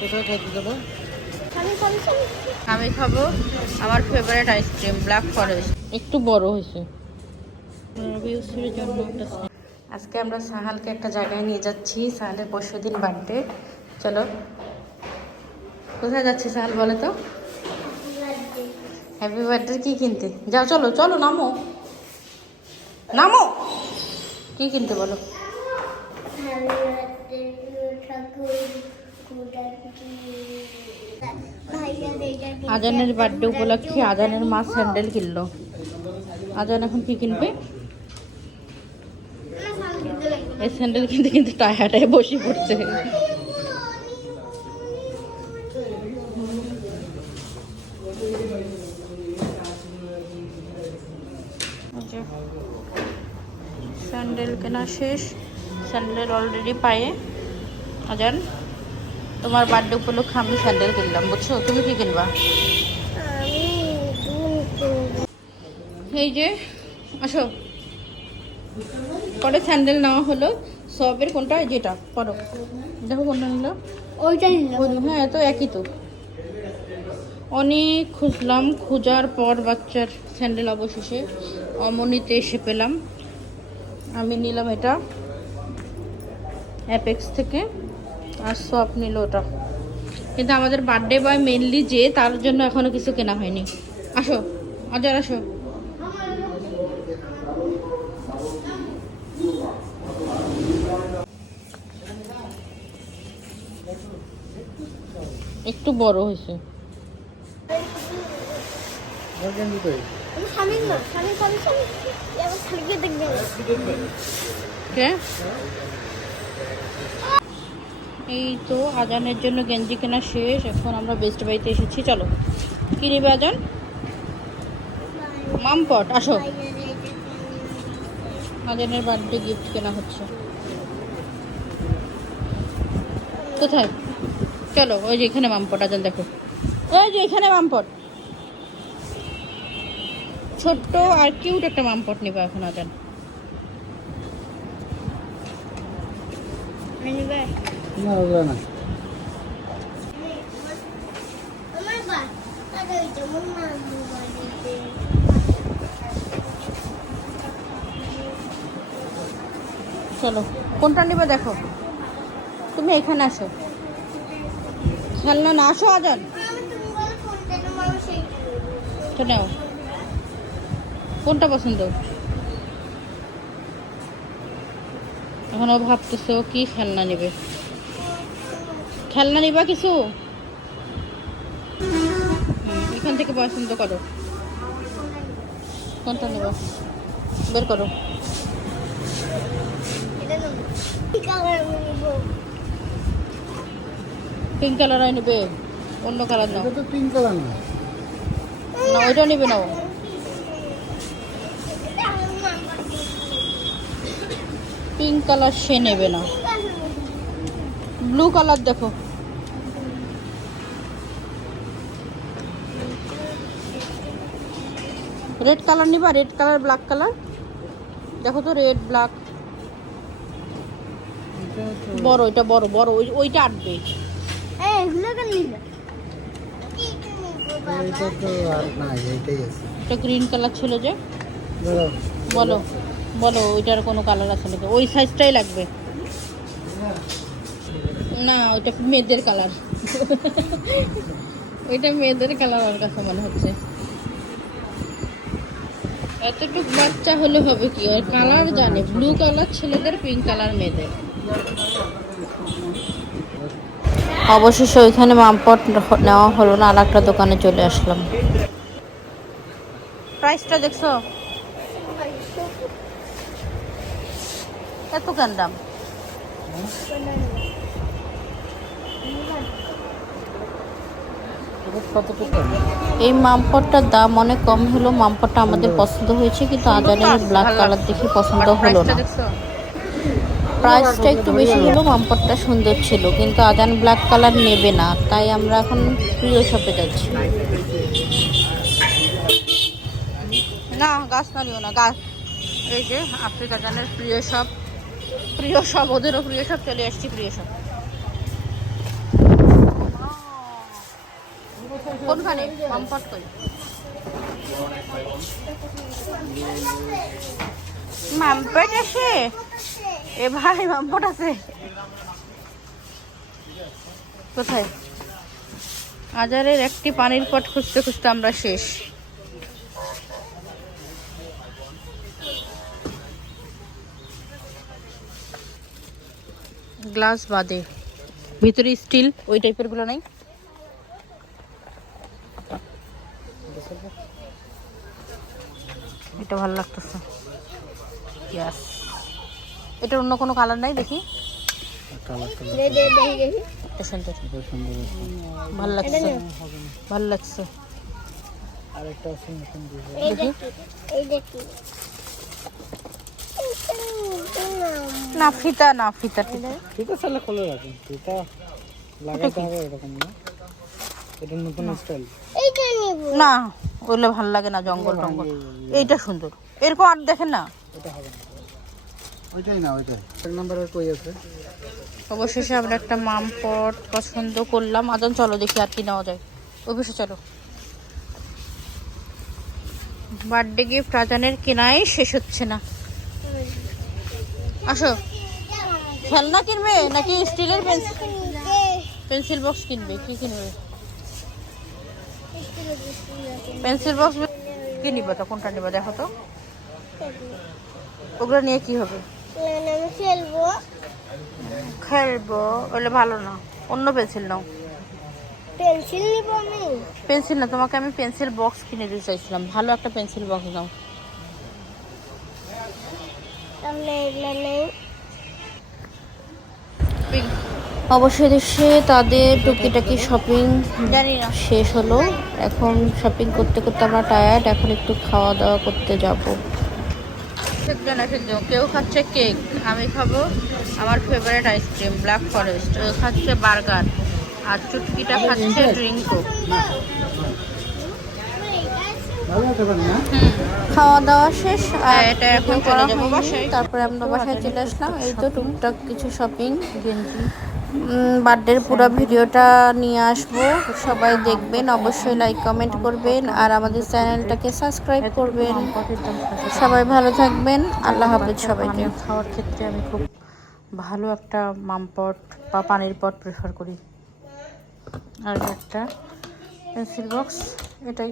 কোথায় খাইতে যাবো? আমি খাবো আমার ফেভারিট আইসক্রিম ব্ল্যাক ফরেস্ট, একটু বড় হয়েছে। আজকে আমরা সাহালকে একটা জায়গায় নিয়ে যাচ্ছি। সাহালের পরশুদিন বার্থডে। চলো, কোথায় যাচ্ছি সাহাল বলে তো? হ্যাপি বার্থডে কি কিনতে যাও? চলো চলো, নামো নামো। কি কিনতে বলো? আজানের বার্থডে উপলক্ষে আজানের মা স্যান্ডেল কিনলো। আজান এখন কি কিনবে? এই স্যান্ডেল কিনতে কিন্তু টায়াটায় বসে পড়ছে। স্যান্ডেল কেনা শেষ, স্যান্ডেল অলরেডি পায়ে। আজান, তোমার বার্থডে উপলক্ষে আমি স্যান্ডেল কিনলাম, বুঝছো? তুমি কি কিনবা? এই যে আসো, পরে স্যান্ডেল নেওয়া হলো। সবের কোনটা? যেটা পরো, দেখো কোনটা নিল। ওইটাই নিলাম। হ্যাঁ, তো একই তো। অনেক খুঁজলাম, খোঁজার পর বাচ্চার স্যান্ডেল অবশেষে অমনিতে এসে পেলাম। আমি নিলাম এটা অ্যাপেক্স থেকে, আর সব নিল ওটা। কিন্তু আমাদের বার্থডে বয় মেনলি যে, তার জন্য এখনো কিছু কেনা হয়নি। আসো আজার, আসো। একটু বড় হয়েছে। এই তো আজানের জন্য গেঞ্জি কেনা শেষ। এখন আমরা বেস্ট বাইতে এসেছি। চলো, কি নেবে আজান? মামপট, আসো। আজানের বার্থডে গিফট কেনা হচ্ছে। কোথায়? চলো, ওই যে এখানে মামপট। আজান দেখো, ওই যে এখানে মামপট, ছোট্ট আর কিউট একটা মামপট নিবা এখন আজান। না। চলো, কোনটা নিবে দেখো। তুমি এখানে আসো, খেলনা না, আসো আজান। তো নাও, কোনটা পছন্দ? এখন ও ভাবতেছে ও কি খেলনা নেবে। খেলনা নিবা কিছু? এখান থেকে পছন্দ করো, কোনটা নেবা বের করো। পিঙ্ক কালার আই নেবে? অন্য কালার নাও। এটা তো পিঙ্ক কালার না। না, ওইটা নেবে নাও। পিঙ্ক কালার সে নেবে না, ব্লু কালার দেখো। রেড কালার নিবা? রেড কালার, ব্ল্যাক কালার দেখো তো। রেড ব্ল্যাক বড়, এটা বড় বড়, ওইটা আটবে। এটা তো আর না, এইটাই আছে। এটা গ্রিন কালার ছিল যে। বলো বলো, ওইটার কোনো কালার আছে নাকি? ওই সাইজটাই লাগবে। না, ওইটা মেয়েদের কালার। ওইটা মেয়েদের কালার আমার কাছে মনে হচ্ছে। এতটুকু বাচ্চা হলে হবে কি, ওর কালার জানে। ব্লু কালার ছেলেদের, পিঙ্ক কালার মেয়েদের। অবশেষে ওইখানে মামপট নেওয়া হলো না, আর একটা দোকানে চলে আসলাম। প্রাইসটা দেখছো? এত কেন দাম? এই মামপটটার দাম অনেক কম হলো। মামপটটা আমাদের পছন্দ হয়েছে, কিন্তু আজানের ব্ল্যাক কালার দেখে পছন্দ হলো না। প্রাইসটা একটু বেশি হলো, মামপটটা সুন্দর ছিল, কিন্তু আজান ব্ল্যাক কালার নেবে না। তাই আমরা এখন প্রিয় শপে যাচ্ছি। না, গাছ না নিও না, গাছ। এই যে আফ্রিকা আজানের প্রিয় শপ, ওদেরও প্রিয় শপ। চলে আসছি প্রিয় শপ। ওখানে কমফর্ট কই মামপট আছে এ ভাই মামপট আছে কোথায় আজারের একটি পানির পট খুঁজতে খুঁজতে আমরা শেষ গ্লাস বাদে ভিতরে স্টিল ওই টাইপের গুলো নাই এটা ভালো লাগতেছে ইয়াস এটা অন্য কোনো কালার নাই দেখি এটা সুন্দর ভালো লাগছে ভালো লাগছে আরেকটা আছে নতুন দেখি না ফিতা না ফিতা ঠিক আছে তাহলে খুলে রাখুন ফিতা লাগাতে হবে এরকম না এটা নতুন স্টাইল না ওইগুলো ভালো লাগে না জঙ্গল টঙ্গল এইটা সুন্দর এরকম আর দেখেন না এটা হবে না ওইটাই না ওইটাই এক নাম্বারের কই আছে অবশেষে আমরা একটা মাম পট পছন্দ করলাম আজন চলো দেখি আর কি নেওয়া যায় ওই পাশে চলো বার্থডে গিফট আজানের কেনাই শেষ হচ্ছে না আসো খেলনা কিনবে নাকি স্টিলের পেন্সিল বক্স কিনবে কি কিনবে পেন্সিল বক্স কি নিবা তো কোনটা নিবা দেখো তো ওগুলো নিয়ে কি হবে খেলবো ওগুলো ভালো না অন্য পেন্সিল নাও পেন্সিল নিব আমি পেন্সিল না তোমাকে আমি পেন্সিল বক্স কিনে দিতে চাইছিলাম ভালো একটা পেন্সিল বক্স দাও তাহলে এগুলো নেই অবশেষে তাদের টুকিটাকি শপিং শেষ হলো এখন শপিং করতে করতে আমরা টায়ার্ড এখন একটু খাওয়া দাওয়া করতে যাব কেউ খাচ্ছে কেক আমি খাবো আমার ফেভারিট আইসক্রিম ব্ল্যাক ফরেস্ট খাচ্ছে বার্গার আর চুটকিটা খাচ্ছে ড্রিঙ্কও খাওয়া দাওয়া শেষ আর এটা এখন চলে যাবো বাসায় তারপরে আমরা বাসায় চলে আসলাম এই তো টুকটাক কিছু শপিং গেঞ্জি বার্থডের পুরো ভিডিওটা নিয়ে আসবো সবাই দেখবেন অবশ্যই লাইক কমেন্ট করবেন আর আমাদের চ্যানেলটাকে সাবস্ক্রাইব করবেন সবাই ভালো থাকবেন আল্লাহ হাফেজ সবাইকে খাওয়ার ক্ষেত্রে আমি খুব ভালো একটা মামপট বা পানির পট প্রেফার করি আর একটা পেন্সিল বক্স এটাই